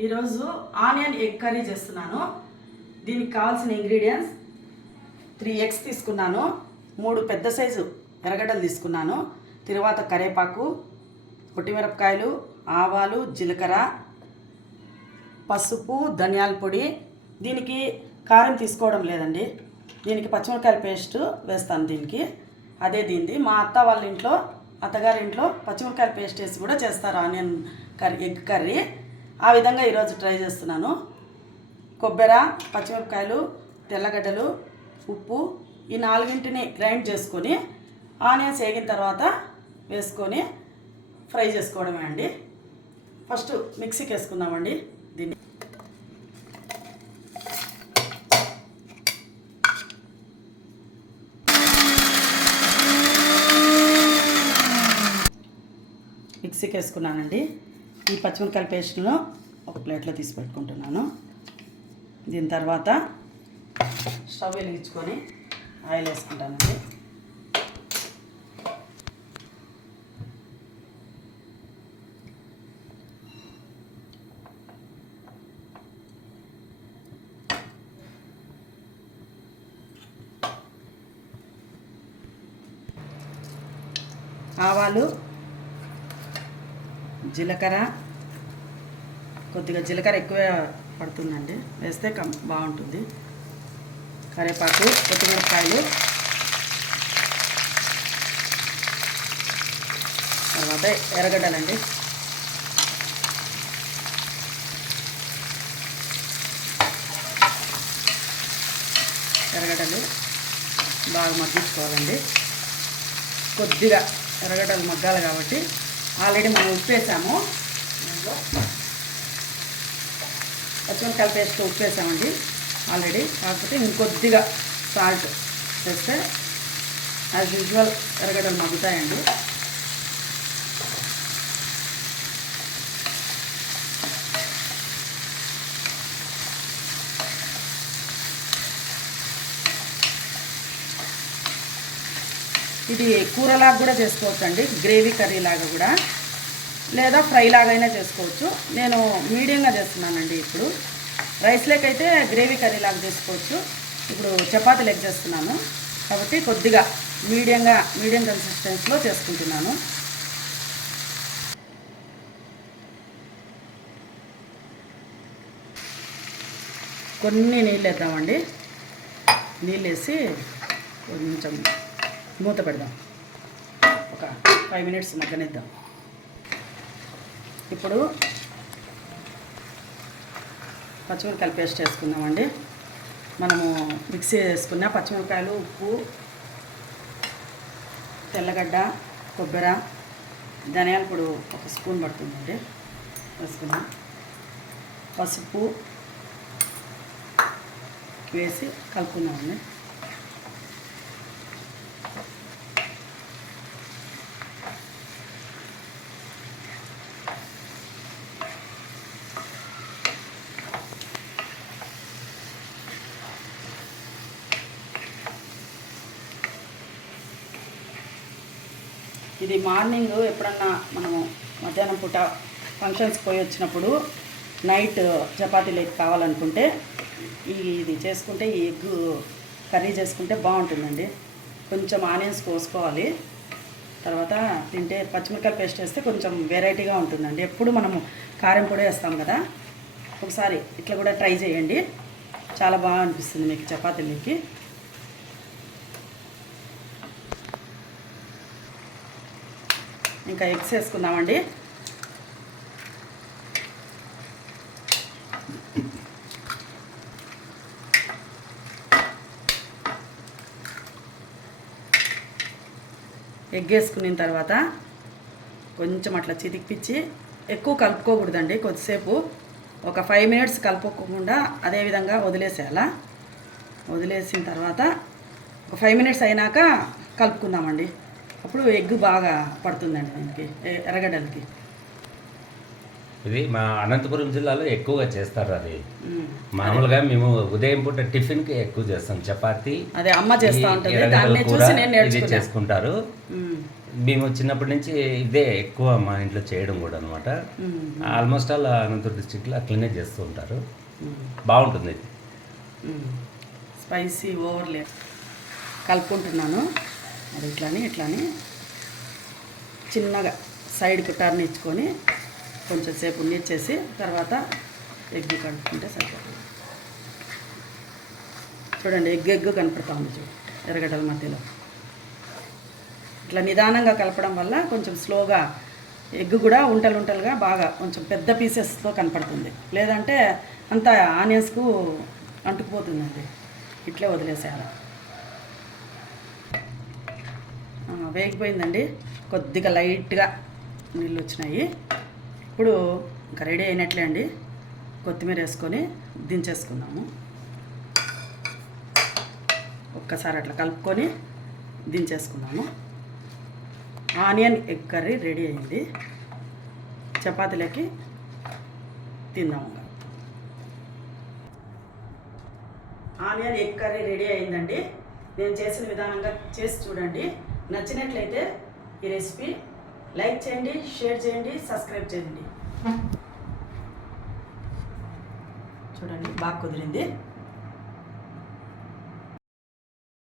ఈరోజు onion egg curry చేస్తున్నాను. దీనికి కావాల్సిన ఇంగ్రీడియంట్స్ 3 ఎగ్స్ తీసుకున్నాను, 3 పెద్ద సైజు ఎర్రగడ్డలు తీసుకున్నాను, తరువాత కరివేపాకు, పొట్టిమిరపకాయలు, ఆవాలు, జీలకర్ర, పసుపు, ధనియాల పొడి. దీనికి కారం తీసుకోవడం లేదండి, దీనికి పచ్చిమిరపకాయల పేస్ట్ వేస్తాను దీనికి. అదే దీనిది మా అత్త వాళ్ళ ఇంట్లో, అత్తగారి ఇంట్లో పచ్చిమిరపకాయల పేస్ట్ వేసి కూడా చేస్తారు ఆనియన్ కర్రీ, ఎగ్ కర్రీ. ఆ విధంగా ఈరోజు ట్రై చేస్తున్నాను. కొబ్బరి, పచ్చిమిరపకాయలు, తెల్లగడ్డలు, ఉప్పు ఈ 4ని గ్రైండ్ చేసుకొని ఆనియన్స్ వేగిన తర్వాత వేసుకొని ఫ్రై చేసుకోవడమే అండి. ఫస్ట్ మిక్సీకి వేసుకుందామండి దీన్ని. మిక్సీకి వేసుకున్నానండి. ఈ పచ్చిమిరపకాయల పేస్ట్ను ఒక ప్లేట్లో తీసి పెట్టుకుంటున్నాను. దీని తర్వాత స్టవ్ వెలిగించుకొని ఆయిల్ వేసుకుంటానండి. ఆవాలు, జీలకర్ర, కొద్దిగా జీలకర్ర ఎక్కువ పడుతుందండి, వేస్తే బాగుంటుంది. కరివేపాకు, కొత్తిమిరపకాయలు, తర్వాత ఎర్రగడ్డలండి. ఎర్రగడ్డలు బాగా మగ్గించుకోవాలండి. కొద్దిగా ఎర్రగడ్డలు మగ్గాలి కాబట్టి ఆల్రెడీ మనం ఉప్పు వేసాము, దాంట్లో పచ్చిమిరపకాయల పేస్ట్ ఉప్పు వేసామండి ఆల్రెడీ. కాకపోతే ఇంకొద్దిగా సాల్ట్ వేస్తే యాజ్ యూజువల్ ఎర్రగడ్డలు మగ్గుతాయండి. ఇది కూరలాగా కూడా చేసుకోవచ్చు అండి, గ్రేవీ కర్రీ లాగా కూడా, లేదా ఫ్రై లాగైనా చేసుకోవచ్చు. నేను మీడియంగా చేస్తున్నానండి. ఇప్పుడు రైస్ లేకైతే గ్రేవీ కర్రీ లాగా చేసుకోవచ్చు. ఇప్పుడు చపాతీ లెగ్ చేస్తున్నాను కాబట్టి కొద్దిగా మీడియం కన్సిస్టెన్సీలో చేసుకుంటున్నాను. కొన్ని నీళ్ళు వేద్దామండి. నీళ్ళు వేసి కొంచెం మూత పెడదాం, ఒక 5 మినిట్స్ మగ్గనిద్దాం. ఇప్పుడు పచ్చిమిరపకాయలు పేస్ట్ వేసుకుందామండి. మనము మిక్సీ వేసుకున్న పచ్చిమిరపకాయలు, ఉప్పు, తెల్లగడ్డ, కొబ్బరి, ధనియాల పొడి 1 స్పూన్ పడుతుందండి వేసుకున్నాం. పసుపు వేసి కలుపుకుందామండి. ఇది మార్నింగ్ ఎప్పుడన్నా మనము మధ్యాహ్నం పూట ఫంక్షన్స్కి పోయి వచ్చినప్పుడు నైట్ చపాతీలు కావాలనుకుంటే ఇది చేసుకుంటే, ఈ ఎగ్ కర్రీ చేసుకుంటే బాగుంటుందండి. కొంచెం ఆనియన్స్ కోసుకోవాలి, తర్వాత తింటే పచ్చిమిరపకాయ పేస్ట్ వేస్తే కొంచెం వెరైటీగా ఉంటుందండి. ఎప్పుడు మనము కారం పొడి వేస్తాం కదా, ఒకసారి ఇట్లా కూడా ట్రై చేయండి, చాలా బాగా అనిపిస్తుంది మీకు చపాతీలకి. ఇంకా ఎగ్స్ వేసుకుందామండి. ఎగ్ వేసుకున్న తర్వాత కొంచెం అట్లా చితికిపిచ్చి, ఎక్కువ కలుపుకోకూడదండి. కొద్దిసేపు ఒక 5 మినిట్స్ కలుపుకోకుండా అదేవిధంగా వదిలేసేయాలా. వదిలేసిన తర్వాత ఒక 5 మినిట్స్ అయినాక కలుపుకుందామండి. అప్పుడు ఎగ్ బాగా పడుతుందండి దీనికి, ఎర్రగడ్డలకి. ఇది మా అనంతపురం జిల్లాలో ఎక్కువగా చేస్తారు. అది మామూలుగా మేము ఉదయం పూట టిఫిన్కి ఎక్కువ చేస్తాం చపాతీ. అదే అమ్మ చేస్తూ ఉంటుంది, దాన్ని చూసి నేను నేర్చుకున్నాను. చేసుకుంటారు. మేము చిన్నప్పటి నుంచి ఇదే ఎక్కువ మా ఇంట్లో చేయడం కూడా అనమాట. ఆల్మోస్ట్ ఆల్ అనంతపురం డిస్ట్రిక్ట్లో అట్లనే చేస్తూ ఉంటారు. బాగుంటుంది ఇది. స్పైసీ ఓవర్లే కలుపుకుంటున్నాను. అది ఇట్లాని చిన్నగా సైడ్కి టర్న్ ఇచ్చుకొని కొంచెం సేపు ఉన్నిచ్చేసి తర్వాత ఎగ్ కలుపుకుంటే సరిపోతుంది. చూడండి ఎగ్ కనపడతా ఉంది చూడు ఎర్రగడ్డల మధ్యలో. ఇట్లా నిదానంగా కలపడం వల్ల కొంచెం స్లోగా ఎగ్ కూడా ఉంటలుగా బాగా కొంచెం పెద్ద పీసెస్తో కనపడుతుంది. లేదంటే అంత ఆనియన్స్కు అంటుకుపోతుందండి. ఇట్లే వదిలేసేయాలి. వేగిపోయిందండి. కొద్దిగా లైట్గా నీళ్ళు వచ్చినాయి. ఇప్పుడు ఇంకా రెడీ అయినట్లే అండి. కొత్తిమీర వేసుకొని దించేసుకుందాము. ఒక్కసారి అట్లా కలుపుకొని దించేసుకున్నాము. ఆనియన్ ఎగ్ కర్రీ రెడీ అయింది. చపాతీలకి తిందాము. ఆనియన్ ఎగ్ కర్రీ రెడీ అయిందండి. నేను చేసిన విధానంగా చేసి చూడండి. నచ్చినట్లయితే ఈ రెసిపీ లైక్ చేయండి, షేర్ చేయండి, సబ్స్క్రైబ్ చేయండి. చూడండి బాగా కుదిరింది.